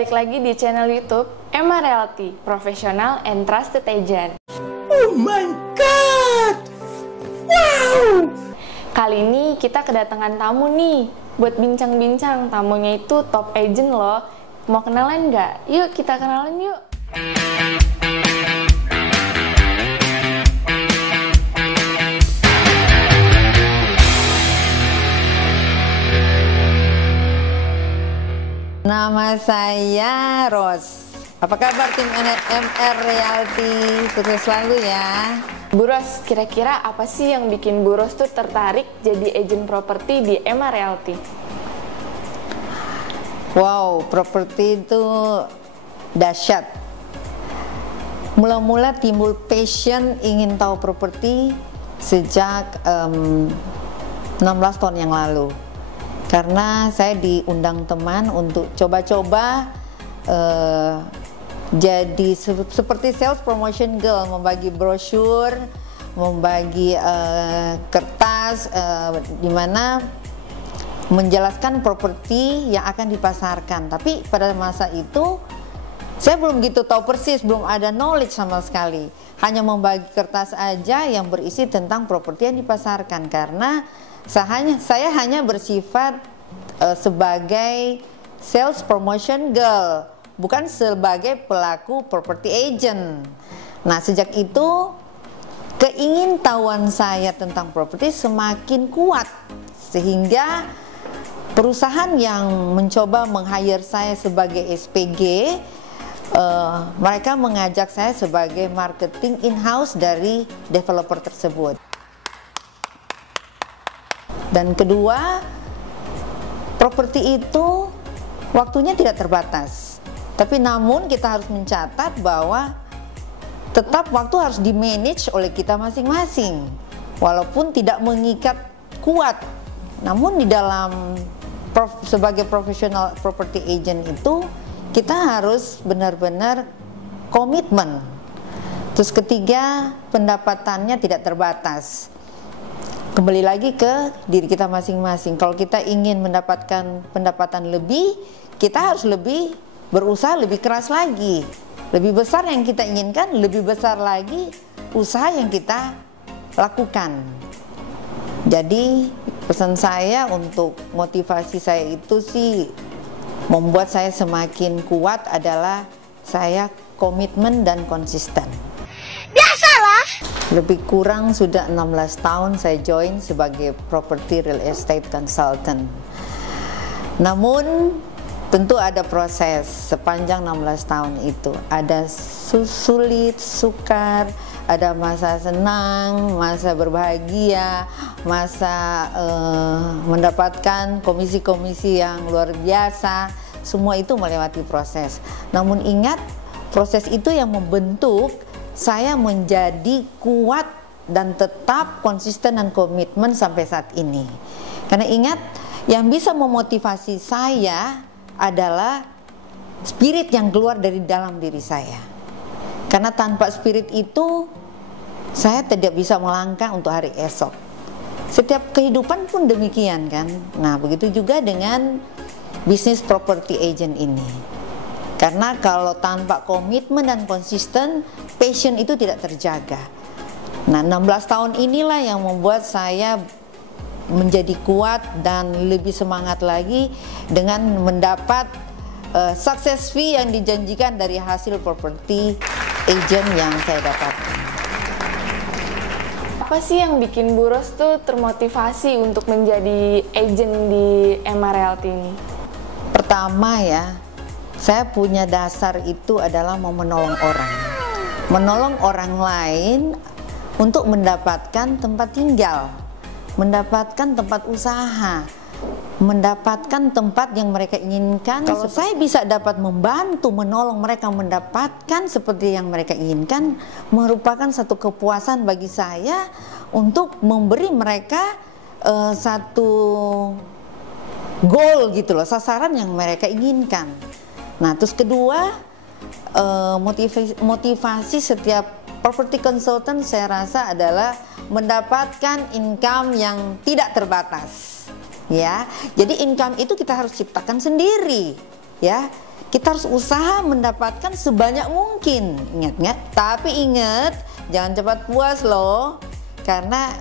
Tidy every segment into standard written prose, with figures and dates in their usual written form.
balik lagi di channel YouTube Emma Realty, Professional and Trusted Agent. Oh my god! Wow! Kali ini kita kedatangan tamu nih, buat bincang-bincang. Tamunya itu top agent loh. Mau kenalan nggak? Yuk kita kenalan yuk. Nama saya Ros. Apa kabar tim MR Realty? Sukses selalu ya. Bu Ros, kira-kira apa sih yang bikin Bu Ros tuh tertarik jadi agent properti di Emma Realty? Wow, properti itu dahsyat. Mula-mula timbul passion ingin tahu properti sejak 16 tahun yang lalu. Karena saya diundang teman untuk coba-coba jadi seperti sales promotion girl, membagi brosur, membagi kertas, di mana menjelaskan properti yang akan dipasarkan. Tapi pada masa itu saya belum gitu tahu persis, belum ada knowledge sama sekali. Hanya membagi kertas aja yang berisi tentang properti yang dipasarkan, karena saya hanya bersifat sebagai sales promotion girl, bukan sebagai pelaku property agent. Nah, sejak itu keingintahuan saya tentang properti semakin kuat, sehingga perusahaan yang mencoba meng-hire saya sebagai SPG, mereka mengajak saya sebagai marketing in-house dari developer tersebut. Dan kedua, properti itu waktunya tidak terbatas. Tapi namun kita harus mencatat bahwa tetap waktu harus di-manage oleh kita masing-masing. Walaupun tidak mengikat kuat, namun di dalam sebagai profesional property agent itu kita harus benar-benar komitmen. Terus ketiga, pendapatannya tidak terbatas. Kembali lagi ke diri kita masing-masing. Kalau kita ingin mendapatkan pendapatan lebih, kita harus lebih berusaha lebih keras lagi. Lebih besar yang kita inginkan, lebih besar lagi usaha yang kita lakukan. Jadi pesan saya untuk motivasi saya itu sih membuat saya semakin kuat adalah saya komitmen dan konsisten. Biasalah. Lebih kurang sudah 16 tahun saya join sebagai property real estate consultant. Namun tentu ada proses sepanjang 16 tahun itu. Ada sulit, sukar, ada masa senang, masa berbahagia, masa mendapatkan komisi-komisi yang luar biasa. Semua itu melewati proses. Namun ingat, proses itu yang membentuk saya menjadi kuat dan tetap konsisten dan komitmen sampai saat ini. Karena ingat, yang bisa memotivasi saya adalah spirit yang keluar dari dalam diri saya. Karena tanpa spirit itu, saya tidak bisa melangkah untuk hari esok. Setiap kehidupan pun demikian kan. Nah, begitu juga dengan bisnis property agent ini. Karena kalau tanpa komitmen dan konsisten, passion itu tidak terjaga. Nah, 16 tahun inilah yang membuat saya menjadi kuat dan lebih semangat lagi dengan mendapat success fee yang dijanjikan dari hasil property agent yang saya dapatkan. Apa sih yang bikin Bu Ros tuh termotivasi untuk menjadi agent di Emma Realty ini? Pertama ya, saya punya dasar itu adalah mau menolong orang. Menolong orang lain untuk mendapatkan tempat tinggal, mendapatkan tempat usaha, mendapatkan tempat yang mereka inginkan. Kalau saya bisa dapat membantu, menolong mereka mendapatkan seperti yang mereka inginkan, merupakan satu kepuasan bagi saya untuk memberi mereka satu goal gitu loh, sasaran yang mereka inginkan. Nah, terus kedua, motivasi setiap property consultant saya rasa adalah mendapatkan income yang tidak terbatas. Ya, jadi income itu kita harus ciptakan sendiri, ya. kita harus usaha mendapatkan sebanyak mungkin. Ingat, tapi ingat jangan cepat puas loh, karena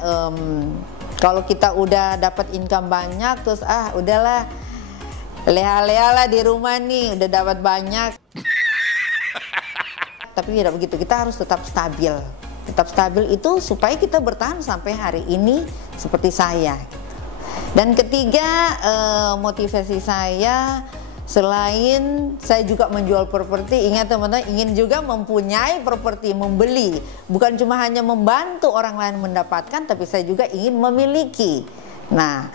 kalau kita udah dapat income banyak terus udahlah leha-leha lah di rumah nih, udah dapat banyak. Tapi tidak begitu, kita harus tetap stabil. Tetap stabil itu supaya kita bertahan sampai hari ini seperti saya. Dan ketiga, motivasi saya, selain saya juga menjual properti, ingat teman-teman, ingin juga mempunyai properti, membeli. Bukan cuma hanya membantu orang lain mendapatkan, tapi saya juga ingin memiliki. Nah,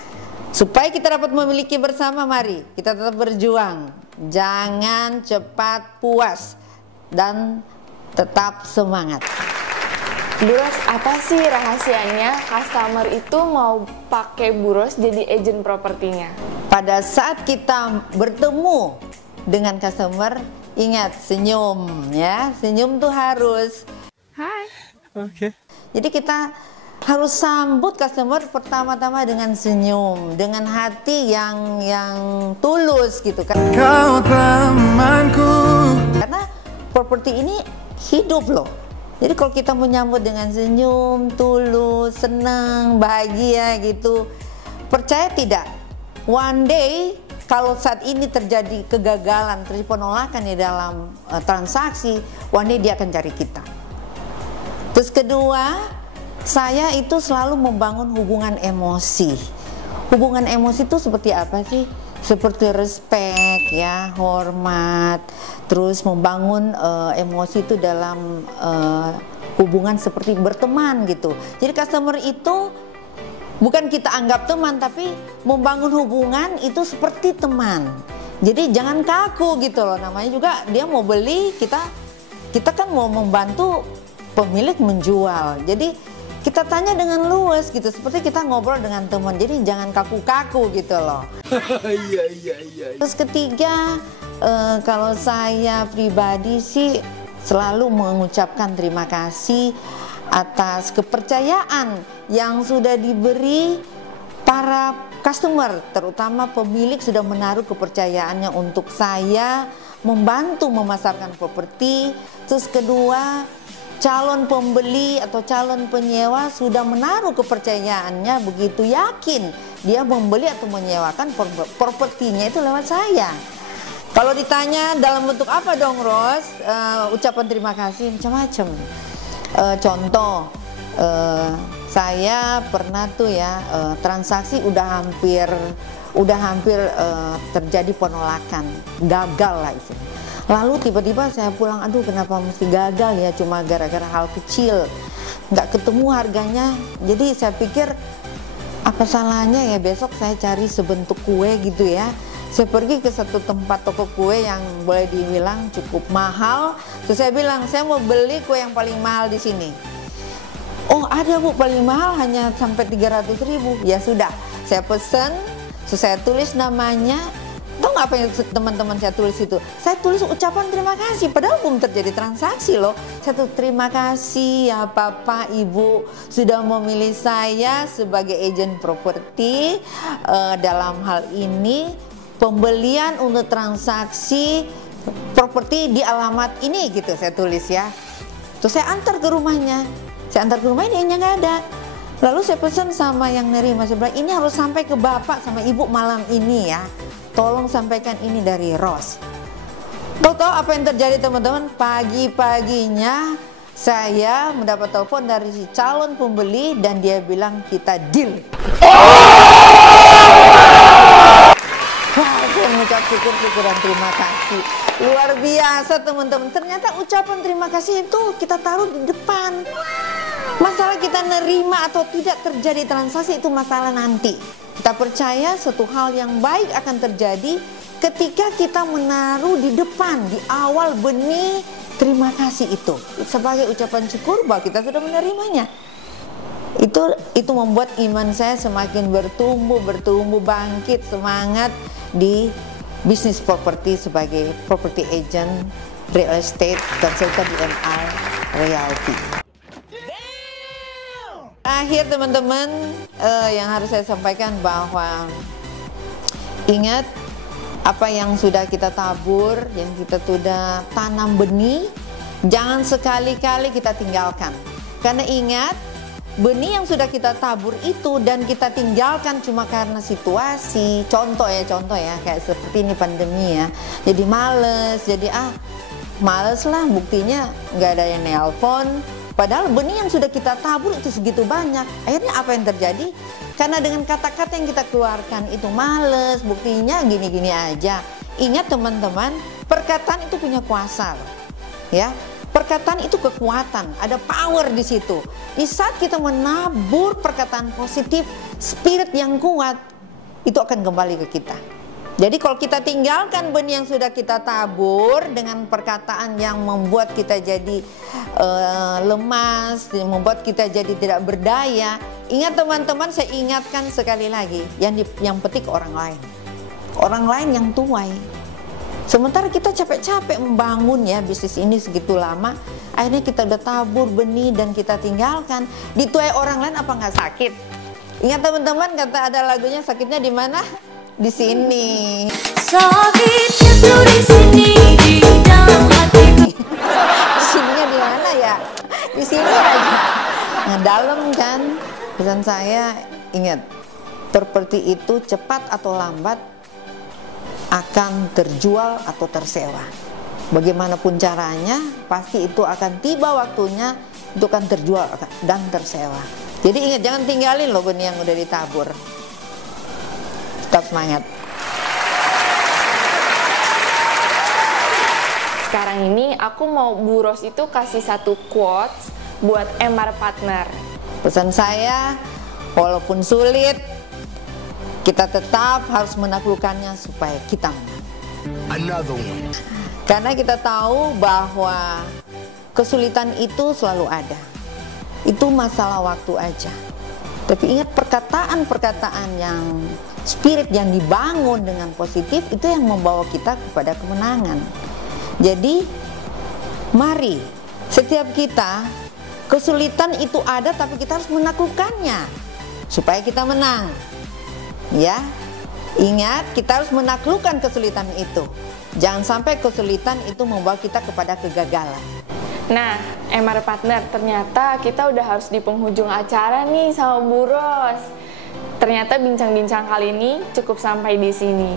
supaya kita dapat memiliki bersama, mari kita tetap berjuang. Jangan cepat puas dan tetap semangat. Buros, apa sih rahasianya customer itu mau pakai Buros jadi agent propertinya? Pada saat kita bertemu dengan customer, ingat senyum ya. Senyum tuh harus. Hai. Oke. Jadi kita harus sambut customer pertama-tama dengan senyum, dengan hati yang tulus gitu kan. Kau temanku. Karena properti ini hidup loh. Jadi kalau kita menyambut dengan senyum, tulus, senang, bahagia gitu, percaya tidak, one day kalau saat ini terjadi kegagalan, terjadi penolakan di dalam transaksi, one day dia akan cari kita. Terus kedua, saya itu selalu membangun hubungan emosi. Hubungan emosi itu seperti apa sih? Seperti respect ya, hormat, terus membangun emosi itu dalam hubungan seperti berteman gitu. Jadi customer itu bukan kita anggap teman, tapi membangun hubungan itu seperti teman. Jadi jangan kaku gitu loh, namanya juga dia mau beli, kita kan mau membantu pemilik menjual. Jadi kita tanya dengan luas gitu, seperti kita ngobrol dengan teman. Jadi jangan kaku-kaku gitu loh. Iya. Terus ketiga, kalau saya pribadi sih selalu mengucapkan terima kasih atas kepercayaan yang sudah diberi para customer, terutama pemilik sudah menaruh kepercayaannya untuk saya membantu memasarkan properti. Terus kedua, calon pembeli atau calon penyewa sudah menaruh kepercayaannya, begitu yakin dia membeli atau menyewakan propertinya itu lewat saya. Kalau ditanya dalam bentuk apa dong Ros, ucapan terima kasih macam-macam. Contoh, saya pernah tuh ya transaksi udah hampir terjadi penolakan, gagal lah itu. Lalu tiba-tiba saya pulang, aduh kenapa mesti gagal ya, cuma gara-gara hal kecil, nggak ketemu harganya. Jadi saya pikir apa salahnya ya besok saya cari sebentuk kue gitu ya. Saya pergi ke satu tempat toko kue yang boleh dibilang cukup mahal. Terus saya bilang saya mau beli kue yang paling mahal di sini. Oh ada Bu, paling mahal hanya sampai 300.000. Ya sudah, saya pesen, terus saya tulis namanya. Tahu nggak apa yang teman-teman saya tulis itu? Saya tulis ucapan terima kasih, padahal belum terjadi transaksi loh. Saya tuh terima kasih ya Bapak Ibu sudah memilih saya sebagai agent properti dalam hal ini pembelian untuk transaksi properti di alamat ini gitu saya tulis ya. Terus saya antar ke rumahnya, dia nggak ada. Lalu saya pesan sama yang nerima, saya bilang ini harus sampai ke Bapak sama Ibu malam ini ya. Tolong sampaikan ini dari Ros. Tahu apa yang terjadi teman-teman? Pagi-paginya saya mendapat telepon dari si calon pembeli dan dia bilang kita deal. Wah, saya mengucap syukur dan terima kasih. Luar biasa teman-teman. Ternyata ucapan terima kasih itu kita taruh di depan. Masalah kita nerima atau tidak terjadi transaksi itu masalah nanti. Kita percaya suatu hal yang baik akan terjadi ketika kita menaruh di depan, di awal benih terima kasih itu. Sebagai ucapan syukur bahwa kita sudah menerimanya. Itu membuat iman saya semakin bertumbuh, bangkit, semangat di bisnis properti sebagai property agent, real estate, consultant DMR, realty. Akhir teman-teman, yang harus saya sampaikan bahwa ingat apa yang sudah kita tabur, yang kita sudah tanam benih, jangan sekali-kali kita tinggalkan. Karena ingat, benih yang sudah kita tabur itu dan kita tinggalkan cuma karena situasi. Contoh ya, kayak seperti ini pandemi ya. Jadi males, males lah, buktinya nggak ada yang nelpon. Padahal benih yang sudah kita tabur itu segitu banyak. Akhirnya apa yang terjadi? Karena dengan kata-kata yang kita keluarkan itu males, buktinya gini-gini aja. Ingat teman-teman, perkataan itu punya kuasa loh. Ya, perkataan itu kekuatan, ada power di situ. Di saat kita menabur perkataan positif, spirit yang kuat, itu akan kembali ke kita. Jadi kalau kita tinggalkan benih yang sudah kita tabur dengan perkataan yang membuat kita jadi lemas, membuat kita jadi tidak berdaya. Ingat teman-teman, saya ingatkan sekali lagi, yang petik orang lain yang tuai. Sementara kita capek-capek membangun ya bisnis ini segitu lama, akhirnya kita udah tabur benih dan kita tinggalkan, dituai orang lain, apa nggak sakit? Ingat teman-teman, kata ada lagunya, sakitnya di mana? Di sini. Sakitnya tuh di sini, di dalam hatiku. Di sininya di mana ya? Di sini aja. Nah, dalam kan. Pesan saya, ingat, properti itu cepat atau lambat akan terjual atau tersewa. Bagaimanapun caranya, pasti itu akan tiba waktunya, itu akan terjual dan tersewa. Jadi ingat, jangan tinggalin loh benih yang udah ditabur. Tetap semangat. Sekarang ini aku mau Bu Ros itu kasih satu quotes buat MR Partner. Pesan saya, walaupun sulit, kita tetap harus menaklukkannya supaya kita menang. Another one. Karena kita tahu bahwa kesulitan itu selalu ada. Itu masalah waktu aja. Tapi ingat, perkataan-perkataan yang spirit yang dibangun dengan positif itu yang membawa kita kepada kemenangan. Jadi mari, setiap kita, kesulitan itu ada, tapi kita harus menaklukkannya supaya kita menang. Ya, ingat, kita harus menaklukkan kesulitan itu. Jangan sampai kesulitan itu membawa kita kepada kegagalan. Nah, MR Partner, ternyata kita udah harus di penghujung acara nih sama Bu Ros. Ternyata bincang-bincang kali ini cukup sampai di sini.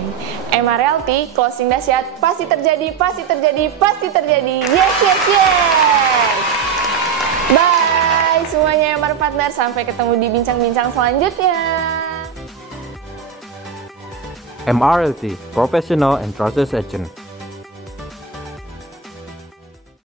MRLT, closing dahsyat, pasti terjadi, pasti terjadi, pasti terjadi. Yes, yes, yes. Bye semuanya MR Partner, sampai ketemu di bincang-bincang selanjutnya. MRLT, Professional and Trusted Agent.